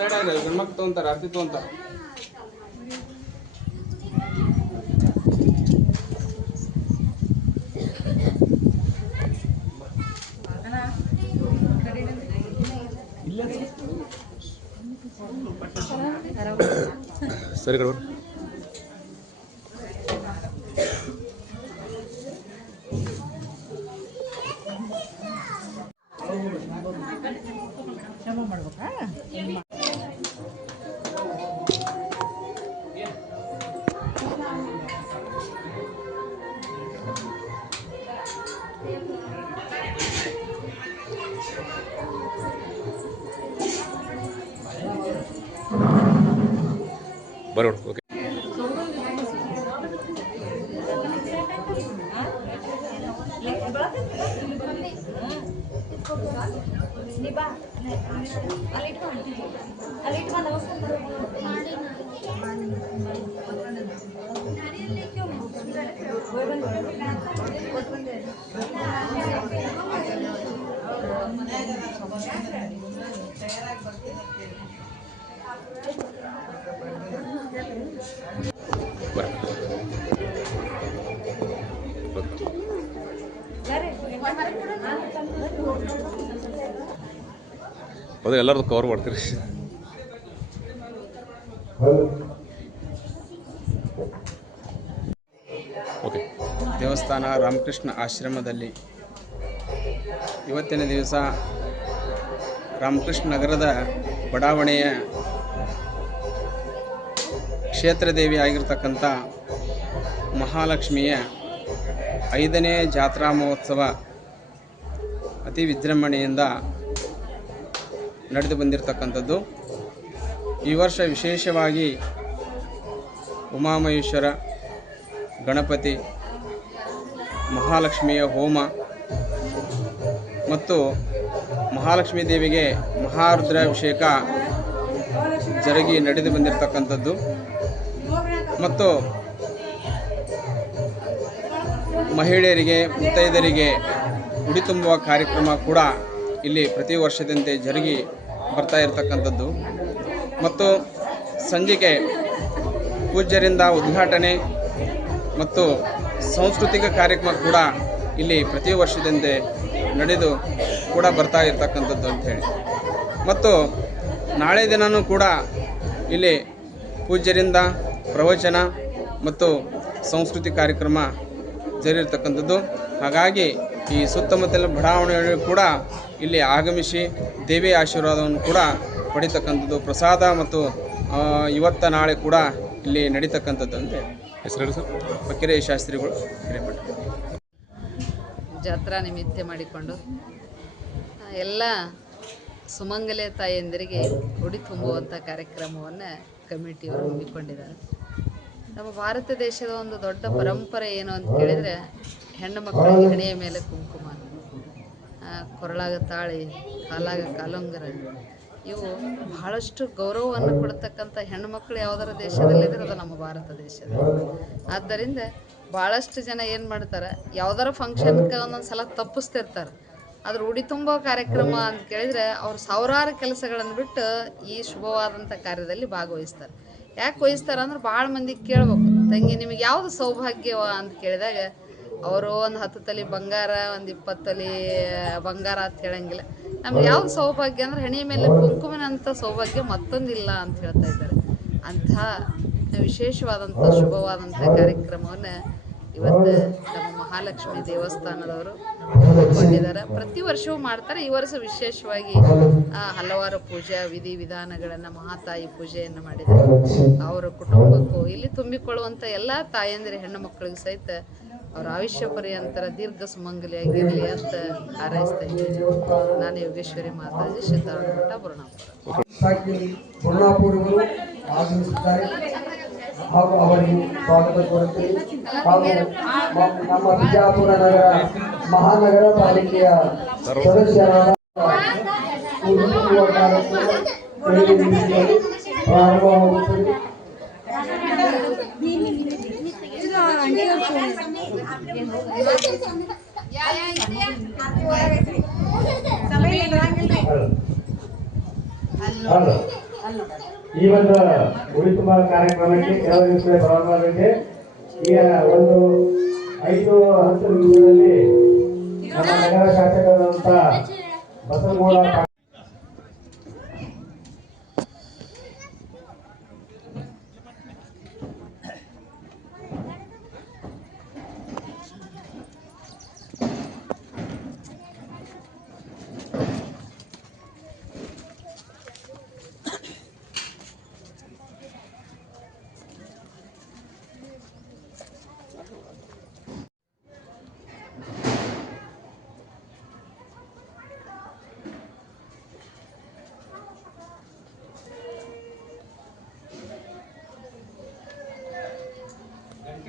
Side ಆಗಲ್ಲ ಗಂಡ್ಮಕ್ ತಗೊಂತಾರೆ ಆರ್ತಿ ತಗೊಂತಾರ. ಸರಿ ಕಡೆ ಅದು ಎಲ್ಲರದು ಕವರ್ ಮಾಡ್ತೀರಿ? ಓಕೆ ದೇವಸ್ಥಾನ ರಾಮಕೃಷ್ಣ ಆಶ್ರಮದಲ್ಲಿ ಇವತ್ತಿನ ದಿವಸ ರಾಮಕೃಷ್ಣ ನಗರದ ಬಡಾವಣೆಯ ಕ್ಷೇತ್ರದೇವಿ ಆಗಿರ್ತಕ್ಕಂಥ ಮಹಾಲಕ್ಷ್ಮಿಯ ಐದನೇ ಜಾತ್ರಾ ಮಹೋತ್ಸವ ಅತಿ ವಿಜೃಂಭಣೆಯಿಂದ ನಡೆದು ಬಂದಿರತಕ್ಕಂಥದ್ದು. ಈ ವರ್ಷ ವಿಶೇಷವಾಗಿ ಉಮಾಮಹೇಶ್ವರ, ಗಣಪತಿ, ಮಹಾಲಕ್ಷ್ಮಿಯ ಹೋಮ ಮತ್ತು ಮಹಾಲಕ್ಷ್ಮೀ ದೇವಿಗೆ ಮಹಾರುದ್ರಾಭಿಷೇಕ ಜರುಗಿ ನಡೆದು ಬಂದಿರತಕ್ಕಂಥದ್ದು. ಮತ್ತು ಮಹಿಳೆಯರಿಗೆ, ಮುತ್ತೈದರಿಗೆ ಉಡಿ ತುಂಬುವ ಕಾರ್ಯಕ್ರಮ ಕೂಡ ಇಲ್ಲಿ ಪ್ರತಿ ವರ್ಷದಂತೆ ಜರುಗಿ ಬರ್ತಾ ಇರತಕ್ಕಂಥದ್ದು. ಮತ್ತು ಸಂಜೆಗೆ ಪೂಜ್ಯರಿಂದ ಉದ್ಘಾಟನೆ ಮತ್ತು ಸಾಂಸ್ಕೃತಿಕ ಕಾರ್ಯಕ್ರಮ ಕೂಡ ಇಲ್ಲಿ ಪ್ರತಿ ವರ್ಷದಂತೆ ನಡೆದು ಕೂಡ ಬರ್ತಾ ಇರತಕ್ಕಂಥದ್ದು ಅಂಥೇಳಿ ಮತ್ತು ನಾಳೆ ದಿನವೂ ಕೂಡ ಇಲ್ಲಿ ಪೂಜ್ಯರಿಂದ ಪ್ರವಚನ ಮತ್ತು ಸಂಸ್ಕೃತಿ ಕಾರ್ಯಕ್ರಮ ಜರಿರ್ತಕ್ಕಂಥದ್ದು. ಹಾಗಾಗಿ ಈ ಸುತ್ತಮುತ್ತಲಿನ ಬಡಾವಣೆಯಲ್ಲಿ ಕೂಡ ಇಲ್ಲಿ ಆಗಮಿಸಿ ದೇವಿ ಆಶೀರ್ವಾದವನ್ನು ಕೂಡ ಪಡಿತಕ್ಕಂಥದ್ದು. ಪ್ರಸಾದ ಮತ್ತು ಇವತ್ತ ನಾಳೆ ಕೂಡ ಇಲ್ಲಿ ನಡೀತಕ್ಕಂಥದ್ದು ಅಂತ ಹೇಳಿ. ಹೆಸರು ಸರ್? ಫಕೀರೆ ಶಾಸ್ತ್ರಿಗಳು ಹಿರೇಮಠ. ಜಾತ್ರಾ ನಿಮಿತ್ತ ಮಾಡಿಕೊಂಡು ಎಲ್ಲ ಸುಮಂಗಲೆ ತಾಯಂದಿರಿಗೆ ಉಡಿ ತುಂಬುವಂಥ ಕಾರ್ಯಕ್ರಮವನ್ನು ಕಮಿಟಿಯವರು ಹಮ್ಮಿಕೊಂಡಿದ್ದಾರೆ. ನಮ್ಮ ಭಾರತ ದೇಶದ ಒಂದು ದೊಡ್ಡ ಪರಂಪರೆ ಏನು ಅಂತ ಕೇಳಿದರೆ ಹೆಣ್ಣು ಮಕ್ಕಳಿಗೆ ಹಣೆಯ ಮೇಲೆ ಕುಂಕುಮ ಕೊರಳಾಗ ತಾಳಿ, ಕಾಲಾಗ ಕಾಲುಂಗರ, ಇವು ಬಹಳಷ್ಟು ಗೌರವವನ್ನು ಕೊಡ್ತಕ್ಕಂಥ ಹೆಣ್ಣುಮಕ್ಳು ಯಾವುದರ ದೇಶದಲ್ಲಿದ್ರೆ ಅದು ನಮ್ಮ ಭಾರತ ದೇಶದ. ಆದ್ದರಿಂದ ಭಾಳಷ್ಟು ಜನ ಏನು ಮಾಡ್ತಾರೆ, ಯಾವ್ದಾರ ಫಂಕ್ಷನ್ಗೆ ಒಂದೊಂದು ಸಲ ತಪ್ಪಿಸ್ತಿರ್ತಾರೆ. ಅದ್ರ ಉಡಿ ತುಂಬೋ ಕಾರ್ಯಕ್ರಮ ಅಂತ ಕೇಳಿದ್ರೆ ಅವ್ರು ಸಾವಿರಾರು ಕೆಲಸಗಳನ್ನು ಬಿಟ್ಟು ಈ ಶುಭವಾದಂಥ ಕಾರ್ಯದಲ್ಲಿ ಭಾಗವಹಿಸ್ತಾರೆ. ಯಾಕೆ ವಹಿಸ್ತಾರೆ ಅಂದ್ರೆ ಭಾಳ ಮಂದಿ ಕೇಳ್ಬೇಕು. ತಂಗಿ ನಿಮಗೆ ಯಾವುದು ಸೌಭಾಗ್ಯವ ಅಂತ ಕೇಳಿದಾಗ ಅವರು ಒಂದು ಹತ್ತು ತಲೆ ಬಂಗಾರ, ಒಂದು ಇಪ್ಪತ್ತು ತಲೆ ಬಂಗಾರ ಅಂತ ಹೇಳಂಗಿಲ್ಲ. ನಮ್ಗೆ ಯಾವ್ದು ಸೌಭಾಗ್ಯ ಅಂದ್ರೆ ಹಣೆಯ ಮೇಲೆ ಕುಂಕುಮನಂಥ ಸೌಭಾಗ್ಯ ಮತ್ತೊಂದಿಲ್ಲ ಅಂತ ಹೇಳ್ತಾ ಇದ್ದಾರೆ. ಅಂಥ ವಿಶೇಷವಾದಂಥ ಶುಭವಾದಂಥ ಕಾರ್ಯಕ್ರಮವನ್ನು ಇವತ್ತು ನಮ್ಮ ಮಹಾಲಕ್ಷ್ಮಿ ದೇವಸ್ಥಾನದವರು ಹಮ್ಮಿಕೊಂಡಿದ್ದಾರೆ ಪ್ರತಿ ವರ್ಷವೂ ಮಾಡ್ತಾರೆ. ಈ ವರ್ಷ ವಿಶೇಷವಾಗಿ ಹಲವಾರು ಪೂಜಾ, ವಿಧಿ ವಿಧಾನಗಳನ್ನು ಮಹಾತಾಯಿ ಪೂಜೆಯನ್ನು ಮಾಡಿದ್ದಾರೆ. ಅವರ ಕುಟುಂಬಕ್ಕೂ ಇಲ್ಲಿ ತುಂಬಿಕೊಳ್ಳುವಂಥ ಎಲ್ಲ ತಾಯಂದಿರ ಹೆಣ್ಣು ಮಕ್ಕಳಿಗೆ ಸಹಿತ ಅವರ ಆಯುಷ್ಯ ಪರ್ಯಂತರ ದೀರ್ಘ ಸುಮಂಗಲಿಯಾಗಿರಲಿ ಅಂತ ಹಾರೈಸ್ತಾ ಇದ್ದೀನಿ. ನಾನು ಯೋಗೇಶ್ವರಿ ಮಾತಾಜಿ ಸಿದ್ದಾರೂಢ ಮಠ ಬುರ್ಣಾಪುರ ಹಾಗೂ ಅವರಿಗೆ ಸ್ವಾಗತ ಕೋರುತ್ತೇವೆ. ಹಾಗೂ ಮ- ನಮ್ಮ ಬಿಜಾಪುರ ನಗರ ಮಹಾನಗರ ಪಾಲಿಕೆಯ ಸದಸ್ಯರಾದ ಉಡಿ ತುಂಬುವ ಕಾರ್ಯಕ್ರಮ ಬೆಳಗ್ಗೆ ನಿಮಿಷದಲ್ಲಿ ಪ್ರಾರಂಭವಾಗುತ್ತದೆ ಹೌದು ಈ ಒಂದು ಉಳಿ ತುಂಬ ಕಾರ್ಯಕ್ರಮಕ್ಕೆ ಕೆಲವು ದಿವಸಗಳ ಪ್ರಾರಂಭವಾಗಿದೆ ಈಗ ಒಂದು ಐದು ಹತ್ತು ನಿಮಿಷದಲ್ಲಿ ನಮ್ಮ ನಗರ ಶಾಸಕರಾದಂಥ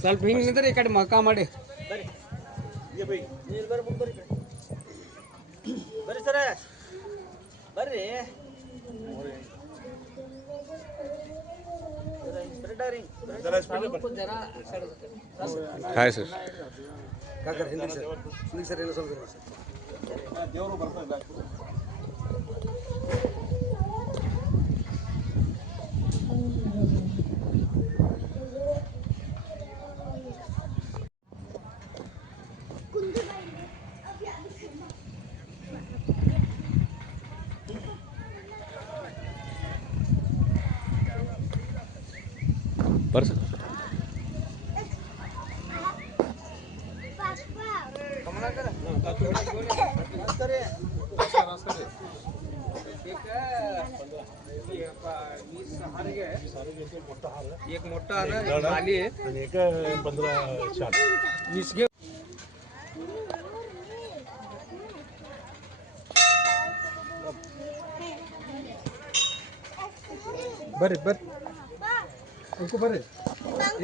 ಸ್ವಲ್ಪ ಹಿಂಗೆ ನಿಂತ್ರೆ ಈ ಕಡೆ ಮಕ ಮಾಡಿ. ಬರ್ರಿ ಸರ. ಬರ್ರಿ. Hi sir. ಬರ್ರಿ एक मोठा आला आली आणि एक पंधरा चार वीस घे बरे। बरे बरे।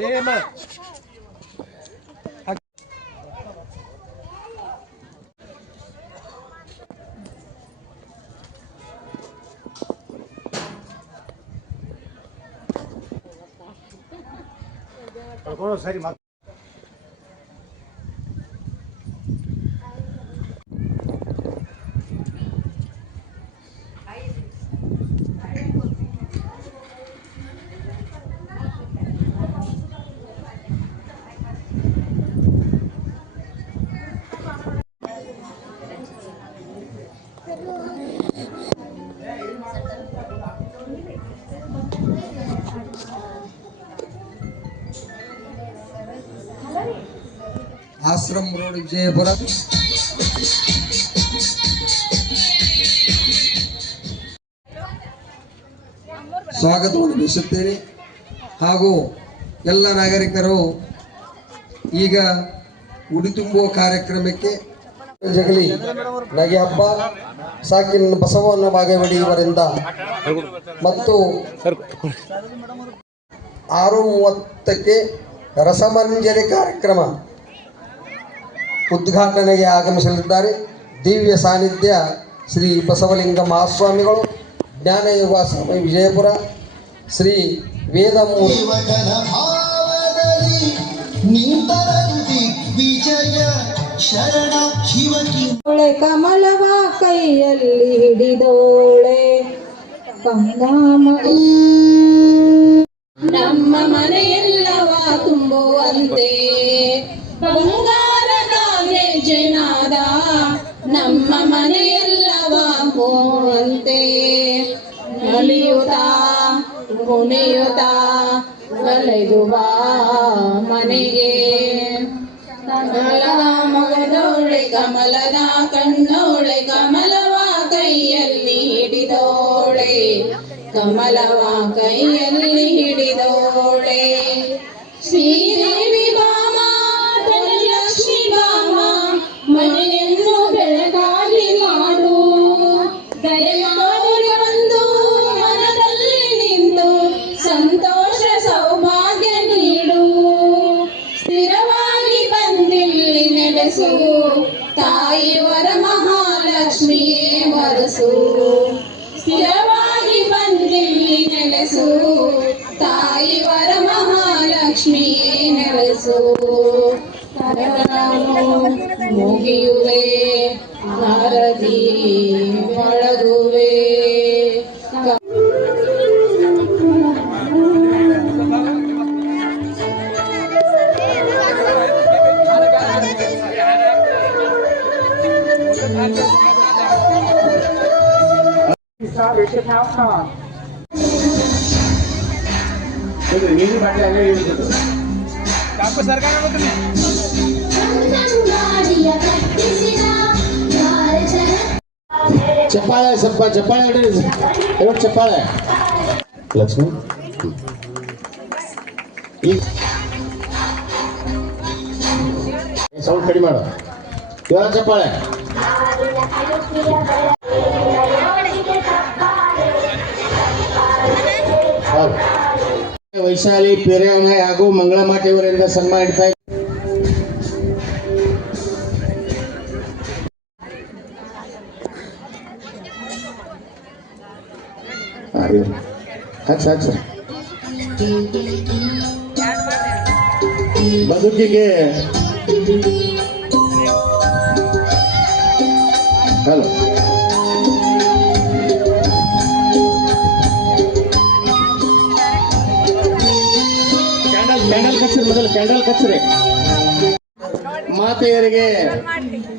ए मग ಮಾ ಆಶ್ರಮ್ ರೋಡ್ ವಿಜಯಪುರ ಸ್ವಾಗತವನ್ನು ಬಯಸುತ್ತೇನೆ ಹಾಗೂ ಎಲ್ಲ ನಾಗರಿಕರು ಈಗ ಉಡಿ ತುಂಬುವ ಕಾರ್ಯಕ್ರಮಕ್ಕೆ ಜಗಲಿ ನಗೆ ಹಬ್ಬ ಸಾಕಿನ ಬಸವನ ಬಾಗೇವಾಡಿ ಇವರಿಂದ ಮತ್ತು ಆರು ಮೂವತ್ತಕ್ಕೆ ರಸಮಂಜರಿ ಕಾರ್ಯಕ್ರಮ. ಉದ್ಘಾಟನೆಗೆ ಆಗಮಿಸಲಿದ್ದಾರೆ. ದಿವ್ಯ ಸಾನ್ನಿಧ್ಯ ಶ್ರೀ ಬಸವಲಿಂಗ ಮಹಾಸ್ವಾಮಿಗಳು ಜ್ಞಾನಯುಗ ಸ್ವಾಮಿ ವಿಜಯಪುರ, ಶ್ರೀ ವೇದಮೂರ್ತಿ ಕಮಲವ ಕೈಯಲ್ಲಿ ಹಿಡಿದೋಳೆ ನಮ್ಮ ಮನೆಯೆಲ್ಲವ ತುಂಬುವಂತೆ. ಗೆಜ್ಜೆನಾದ ನಮ್ಮ ಮನೆಯೆಲ್ಲವ ಮೂವಂತೆ ನಲಿಯುತ ಗುಣಿಯುತ ಒಲೆದು ಬಾ ಮನೆಗೆ. ಕಮಲ ಮಗದೋಳೆ, ಕಮಲದ ಕಣ್ಣೋಳೆ, ಕಮಲವ ಕೈಯಲ್ಲಿ ಹಿಡಿದೋಳೆ. ಕಮಲವ ಕೈಯಲ್ಲಿ ಹಿಡಿದೋಳೆ. ನೀರು ಬಾಟ್ಲಿ ಹಂಗೆ ಇರ್ತದೆ ಚಪ್ಪಾಳೆ ಸ್ವಲ್ಪ ಚಪ್ಪಾಳೆ ಹೊಡಿ ಎರಡು ಚಪ್ಪಾಳೆ ಲಕ್ಷ್ಮಿ ಈಗ ಸೌಂಡ್ ಕಡಿಮೆ ಮಾಡು ಇವಾಗ ಚಪ್ಪಾಳೆ ವೈಶಾಲಿ ಪೇರೆಯವನ ಹಾಗೂ ಮಂಗಳಮಾಟಿ ಅವರಿಂದ ಸನ್ಮಾನಿಸ್ತಾ ಹಚ್ಚ ಹಚ್ಚ ಬದುಕಿಗೆ ಮೊದಲು ಕ್ಯಾಂಡಲ್ ಕಚ್ಚರಿ. ಮಾತೆಯರಿಗೆ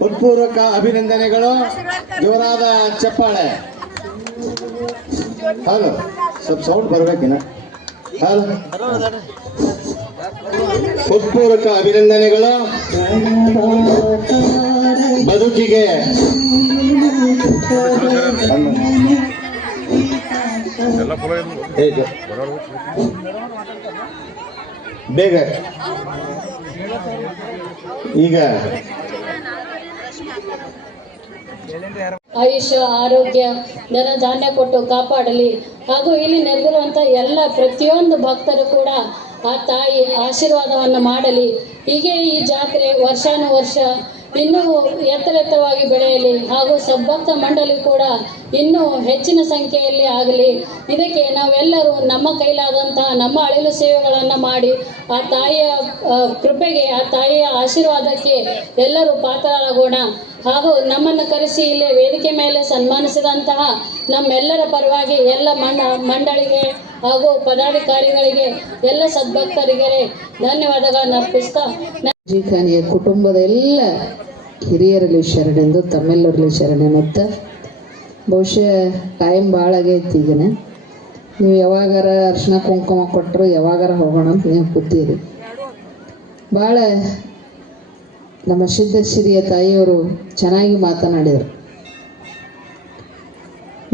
ಹೃತ್ಪೂರ್ವಕ ಅಭಿನಂದನೆಗಳು. ಜೋರಾದ ಚಪ್ಪಾಳೆ. ಹಲೋ. ಸ್ವಲ್ಪ ಸೌಂಡ್ ಬರ್ಬೇಕಿನ ಹಲೋ. ಹೃತ್ಪೂರ್ವಕ ಅಭಿನಂದನೆಗಳು. ಬದುಕಿಗೆ. ಎಲ್ಲ ಬೇಗ. ಈಗ. ಆಯುಷ್ಯ ಆರೋಗ್ಯ, ಧನ, ಧಾನ್ಯ ಕೊಟ್ಟು ಕಾಪಾಡಲಿ. ಹಾಗೂ ಇಲ್ಲಿ ನೆರೆದಿರುವಂಥ ಎಲ್ಲ ಪ್ರತಿಯೊಂದು ಭಕ್ತರು ಕೂಡ ಆ ತಾಯಿ ಆಶೀರ್ವಾದವನ್ನು ಮಾಡಲಿ. ಹೀಗೆ ಈ ಜಾತ್ರೆ ವರ್ಷಾನುವರ್ಷ ಇನ್ನೂ ಎತ್ತರ ಎತ್ತರವಾಗಿ ಬೆಳೆಯಲಿ ಹಾಗೂ ಸದ್ಭಕ್ತ ಮಂಡಳಿ ಕೂಡ ಇನ್ನೂ ಹೆಚ್ಚಿನ ಸಂಖ್ಯೆಯಲ್ಲಿ ಆಗಲಿ. ಇದಕ್ಕೆ ನಾವೆಲ್ಲರೂ ನಮ್ಮ ಕೈಲಾದಂತಹ ನಮ್ಮ ಅಳಿಲು ಸೇವೆಗಳನ್ನು ಮಾಡಿ ಆ ತಾಯಿಯ ಕೃಪೆಗೆ, ಆ ತಾಯಿಯ ಆಶೀರ್ವಾದಕ್ಕೆ ಎಲ್ಲರೂ ಪಾತ್ರರಾಗೋಣ. ಹಾಗೂ ನಮ್ಮನ್ನು ಕರೆಸಿ ಇಲ್ಲಿ ವೇದಿಕೆ ಮೇಲೆ ಸನ್ಮಾನಿಸಿದಂತಹ ನಮ್ಮೆಲ್ಲರ ಪರವಾಗಿ ಎಲ್ಲ ಮಂಡ ಮಂಡಳಿಗೆ ಹಾಗೂ ಪದಾಧಿಕಾರಿಗಳಿಗೆ, ಎಲ್ಲ ಸದ್ಭಕ್ತರಿಗೆ ಧನ್ಯವಾದಗಳನ್ನು ಅರ್ಪಿಸ್ತಾ ಜಿ ಖಾನಿಯ ಕುಟುಂಬದ ಎಲ್ಲ ಹಿರಿಯರಲ್ಲಿ ಶರಣೆಂದು, ತಮ್ಮೆಲ್ಲರಲ್ಲಿ ಶರಣೆ. ಮತ್ತು ಬಹುಶಃ ಟೈಮ್ ಭಾಳ ಆಗೈತಿ ಈಗಿನ. ನೀವು ಯಾವಾಗಾರ ಅರ್ಶಿನ ಕುಂಕುಮ ಕೊಟ್ಟರು ಯಾವಾಗಾರ ಹೋಗೋಣ ಅಂತ ನೀವು ಕೂತೀರಿ. ಭಾಳ ನಮ್ಮ ಸಿದ್ಧಶ್ರೀಯ ತಾಯಿಯವರು ಚೆನ್ನಾಗಿ ಮಾತನಾಡಿದರು.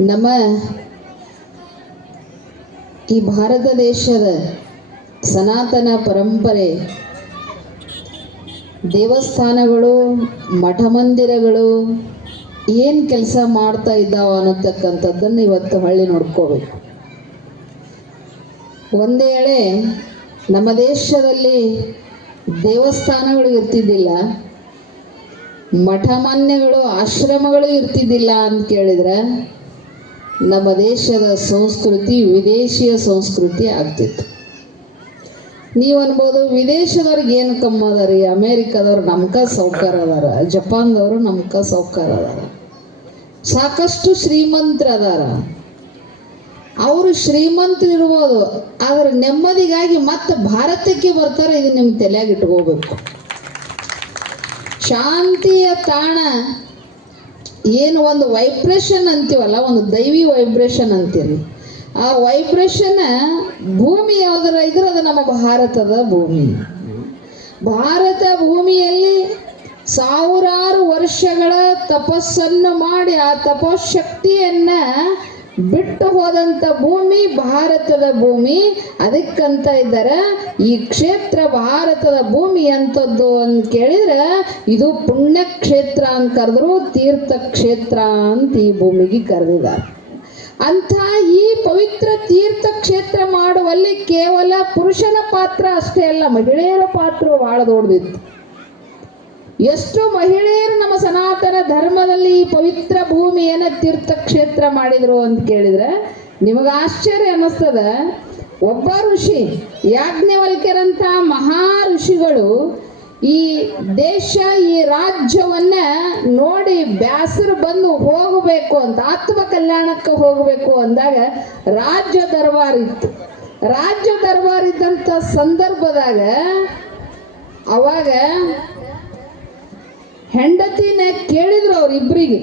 ನಮ್ಮ ಈ ಭಾರತ ದೇಶದ ಸನಾತನ ಪರಂಪರೆ ದೇವಸ್ಥಾನಗಳು ಮಠ ಮಂದಿರಗಳು ಏನು ಕೆಲಸ ಮಾಡ್ತಾ ಇದ್ದಾವ ಅನ್ನತಕ್ಕಂಥದ್ದನ್ನು ಇವತ್ತು ಹಳ್ಳಿ ನೋಡ್ಕೋಬೇಕು. ಒಂದೇ ವೇಳೆ ನಮ್ಮ ದೇಶದಲ್ಲಿ ದೇವಸ್ಥಾನಗಳು ಇರ್ತಿದ್ದಿಲ್ಲ ಮಠ ಮಾನ್ಯಗಳು ಆಶ್ರಮಗಳು ಇರ್ತಿದ್ದಿಲ್ಲ ಅಂತ ಕೇಳಿದ್ರೆ ನಮ್ಮ ದೇಶದ ಸಂಸ್ಕೃತಿ ವಿದೇಶಿಯ ಸಂಸ್ಕೃತಿ ಆಗ್ತಿತ್ತು. ನೀವು ಅನ್ಬೋದು ವಿದೇಶದವ್ರಿಗೆ ಏನು ಕಮ್ಮಿ ಅದ ರೀ ಅಮೇರಿಕಾದವ್ರು ನಮ್ಕ ಸೌಕಾರ ಅದಾರ. ಜಪಾನ್ದವರು ನಮ್ಕ ಸೌಕಾರ ಅದಾರ. ಸಾಕಷ್ಟು ಶ್ರೀಮಂತರ ಅದಾರ. ಅವರು ಶ್ರೀಮಂತರಿರ್ಬೋದು. ಆದ್ರೆ ನೆಮ್ಮದಿಗಾಗಿ ಮತ್ತೆ ಭಾರತಕ್ಕೆ ಬರ್ತಾರೆ ಇದು ನಿಮ್ಮ ತಲೆಯಾಗ ಇಟ್ಕೋಬೇಕು. ಶಾಂತಿಯ ತಾಣ ಏನು ಒಂದು ವೈಬ್ರೇಷನ್ ಅಂತೀವಲ್ಲ, ಒಂದು ದೈವಿ ವೈಬ್ರೇಷನ್ ಅಂತೀರಿ. ಆ ವೈಬ್ರೇಷನ್ ಭೂಮಿ ಯಾವ್ದಾರ ಇದ್ರೆ ಅದು ನಮ್ಮ ಭಾರತದ ಭೂಮಿ. ಭಾರತ ಭೂಮಿಯಲ್ಲಿ ಸಾವಿರಾರು ವರ್ಷಗಳ ತಪಸ್ಸನ್ನು ಮಾಡಿ ಆ ತಪಶಕ್ತಿಯನ್ನ ಬಿಟ್ಟು ಹೋದಂತ ಭೂಮಿ ಭಾರತದ ಭೂಮಿ. ಅದಕ್ಕಂತ ಇದ್ದಾರೆ, ಈ ಕ್ಷೇತ್ರ ಭಾರತದ ಭೂಮಿ ಅಂತದ್ದು ಅಂತ ಕೇಳಿದ್ರೆ ಇದು ಪುಣ್ಯ ಕ್ಷೇತ್ರ ಅಂತ ಕರೆದ್ರು ತೀರ್ಥ ಕ್ಷೇತ್ರ ಅಂತ ಈ ಭೂಮಿಗೆ ಕರೆದಿದ್ದಾರೆ. ಅಂಥ ಈ ಪವಿತ್ರ ತೀರ್ಥ ಕ್ಷೇತ್ರ ಮಾಡುವಲ್ಲಿ ಕೇವಲ ಪುರುಷನ ಪಾತ್ರ ಅಷ್ಟೇ ಅಲ್ಲ, ಮಹಿಳೆಯರ ಪಾತ್ರ ಬಹಳ ದೊಡ್ಡದಿತ್ತು. ಎಷ್ಟು ಮಹಿಳೆಯರು ನಮ್ಮ ಸನಾತನ ಧರ್ಮದಲ್ಲಿ ಈ ಪವಿತ್ರ ಭೂಮಿಯನ್ನು ತೀರ್ಥ ಕ್ಷೇತ್ರ ಮಾಡಿದ್ರು ಅಂತ ಕೇಳಿದ್ರೆ ನಿಮಗೆ ಆಶ್ಚರ್ಯ ಅನ್ನಿಸ್ತದ, ಒಬ್ಬ ಋಷಿ ಯಾಜ್ಞವಲ್ಕ್ಯರಂತಹ ಮಹಾ ಋಷಿಗಳು ಈ ದೇಶ, ಈ ರಾಜ್ಯವನ್ನ ನೋಡಿ ಬ್ಯಾಸರು ಬಂದು ಹೋಗಬೇಕು ಅಂತ, ಆತ್ಮ ಕಲ್ಯಾಣಕ್ಕೆ ಹೋಗಬೇಕು ಅಂದಾಗ ರಾಜ್ಯ ದರ್ಬಾರ್ ಇತ್ತು. ರಾಜ್ಯ ದರ್ಬಾರ್ ಇದ್ದಂಥ ಸಂದರ್ಭದಾಗ ಅವಾಗ ಹೆಂಡತಿನ ಕೇಳಿದ್ರು ಅವ್ರಿಬ್ರಿಗೆ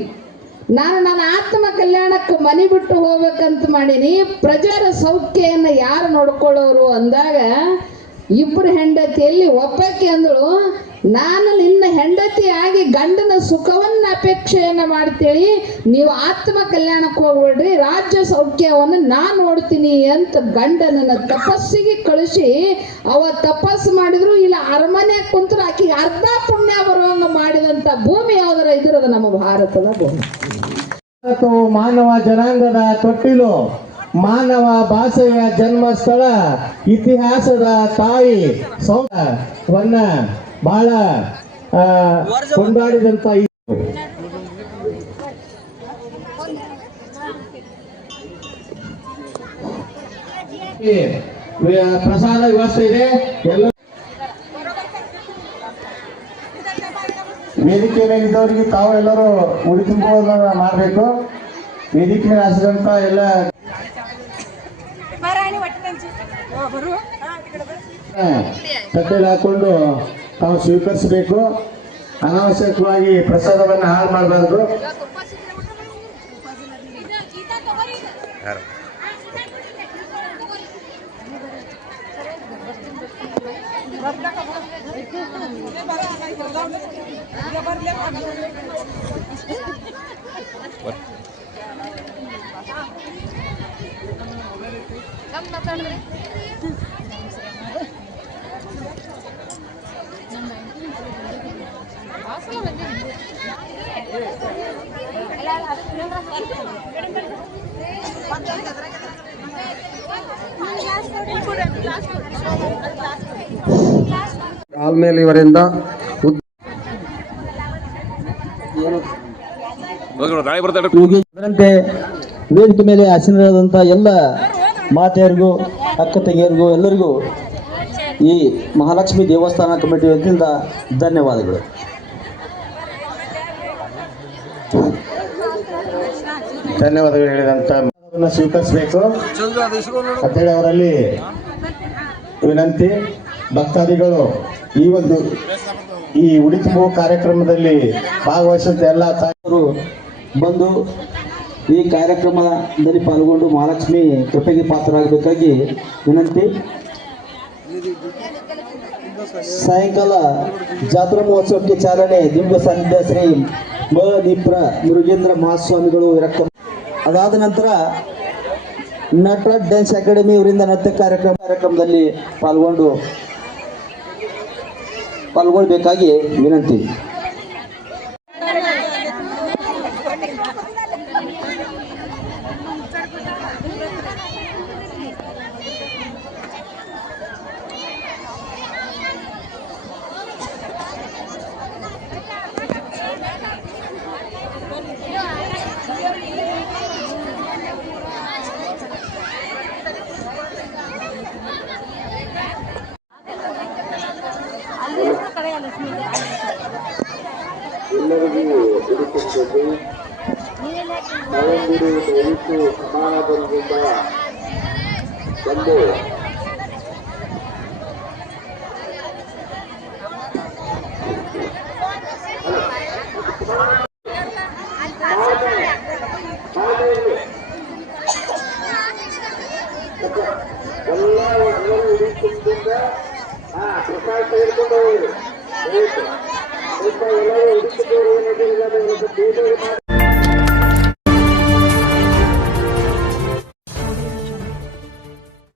ನಾನು ನನ್ನ ಆತ್ಮ ಕಲ್ಯಾಣಕ್ಕೆ ಮನೆ ಬಿಟ್ಟು ಹೋಗ್ಬೇಕಂತ ಮಾಡೀನಿ, ಪ್ರಜರ ಸೌಖ್ಯವನ್ನು ಯಾರು ನೋಡ್ಕೊಳ್ಳೋರು ಅಂದಾಗ ಇಬ್ಬರು ಹೆಂಡತಿಯಲ್ಲಿ ಒಪ್ಪಕ್ಕೆ ಅಂದಳು, ನಾನು ನಿನ್ನ ಹೆಂಡತಿ ಆಗಿ ಗಂಡನ ಸುಖವನ್ನ ಅಪೇಕ್ಷೆಯನ್ನ ಮಾಡ್ತೇಳಿ, ನೀವು ಆತ್ಮ ಕಲ್ಯಾಣಕ್ಕೆ ಹೋಗ್ಬೇಡ್ರಿ, ರಾಜ್ಯ ಸೌಖ್ಯವನ್ನು ನಾನು ನೋಡ್ತೀನಿ ಅಂತ ಗಂಡನನ್ನ ತಪಸ್ಸಿಗೆ ಕಳಿಸಿ, ಅವ ತಪಸ್ಸು ಮಾಡಿದ್ರು, ಇಲ್ಲ ಅರಮನೆ ಕುಂತ್ರು ಆಕಿ ಅರ್ಧ ಪುಣ್ಯ ಬರುವಂಗ ಮಾಡಿದಂತ ಭೂಮಿ ಯಾವ್ದಾರ ಇದ್ರದ ನಮ್ಮ ಭಾರತದ ಭೂಮಿ. ಮಾನವ ಜನಾಂಗದ ತೊಟ್ಟಿಲು. ಮಾನವ ಭಾಷೆಯ ಜನ್ಮಸ್ಥಳ, ಇತಿಹಾಸದ ತಾಯಿ ಸೌವನ್ನ ಬಹಳ ಕೊಂಡಾಡಿದಂತ ಪ್ರಸಾದ ವ್ಯವಸ್ಥೆ ಇದೆ. ಎಲ್ಲ ವೇದಿಕೆ ಮೇಲಿದ್ದವರಿಗೆ ತಾವು ಎಲ್ಲರೂ ಉಡಿ ಮಾಡಬೇಕು. ವೇದಿಕೆ ಮೇಲೆ ಹಾಸಿದಂತ ಎಲ್ಲ ತಟ್ಟೆಲಿ ಹಾಕೊಂಡು ತಾವು ಸ್ವೀಕರಿಸಬೇಕು. ಅನಾವಶ್ಯಕವಾಗಿ ಪ್ರಸಾದವನ್ನು ಹಾಳು ಮಾಡಬಾರ್ದು. ಆಲ್ಮೇಲೆ ಇವರಿಂದ ಅದರಂತೆ ವೇದಿಕೆ ಮೇಲೆ ಆಸೀನರಾದಂತಹ ಎಲ್ಲ ಮಾತೆಯರಿಗೂ, ಅಕ್ಕ ತಂಗಿಯರಿಗೂ, ಎಲ್ಲರಿಗೂ ಈ ಮಹಾಲಕ್ಷ್ಮಿ ದೇವಸ್ಥಾನ ಕಮಿಟಿ ವತಿಯಿಂದ ಧನ್ಯವಾದಗಳು. ಧನ್ಯವಾದಗಳು ಹೇಳಿದಂತ ಸ್ವೀಕರಿಸಬೇಕು. ಅಂತೇಳಿ ಅವರಲ್ಲಿ ವಿನಂತಿ, ಭಕ್ತಾದಿಗಳು, ಈ ಒಂದು ಈ ಉಡಿ ತುಂಬುವ ಕಾರ್ಯಕ್ರಮದಲ್ಲಿ ಭಾಗವಹಿಸಿದ ಎಲ್ಲ ತಾಯರು ಬಂದು ಈ ಕಾರ್ಯಕ್ರಮದಲ್ಲಿ ಪಾಲ್ಗೊಂಡು ಮಹಾಲಕ್ಷ್ಮಿ ಕೃಪೆಗೆ ಪಾತ್ರರಾಗಬೇಕಾಗಿ ವಿನಂತಿ. ಸಾಯಂಕಾಲ ಜಾತ್ರಾ ಮಹೋತ್ಸವಕ್ಕೆ ಚಾಲನೆ ದಿವ್ಯ ಸಾನ್ನಿಧ್ಯ ಶ್ರೀ ಮ ನಿಪ್ರ ಮುರುಗೇಂದ್ರ ಮಹಾಸ್ವಾಮಿಗಳು ರಕ್ತ ಅದಾದ ನಂತರ ನಟರಾಜ್ ಡ್ಯಾನ್ಸ್ ಅಕಾಡೆಮಿ ಇವರಿಂದ ನೃತ್ಯ ಕಾರ್ಯಕ್ರಮ ಕಾರ್ಯಕ್ರಮದಲ್ಲಿ ಪಾಲ್ಗೊಂಡು ಪಾಲ್ಗೊಳ್ಬೇಕಾಗಿ ವಿನಂತಿ. ತಾಯಂದಿರು ದಯವಿಟ್ಟು ಸಮಾಧಾನದಿಂದ